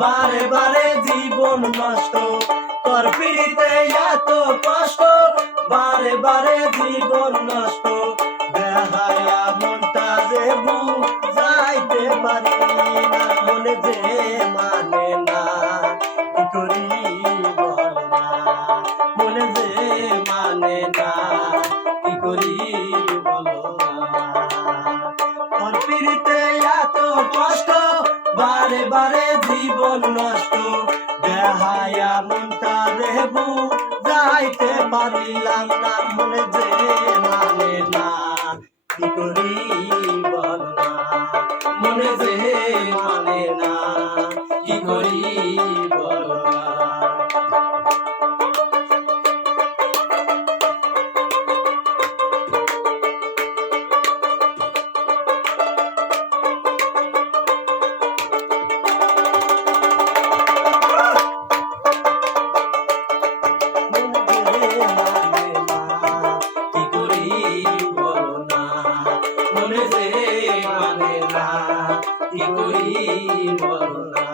বারে বারে জীবন নষ্ট, তোর পিড়িতে এত কষ্ট, বারে বারে জীবন নষ্ট। দেহায়া মনটা যে বুঝাইতে পারি না, মনে যে মানে না, কি করি বল না, মনে যে মানে না, কি করি বলো না। তোর পিড়িতে এত কষ্ট, বারে বারে জীবন নষ্ট, দেহায়া মনটা রে বুঝাইতে পারিলাম না, মনে যে মানে না, কি করি বল না, মনে যে মানে না, কি করি বল না। মনে যে মানে না, কি করি বল না।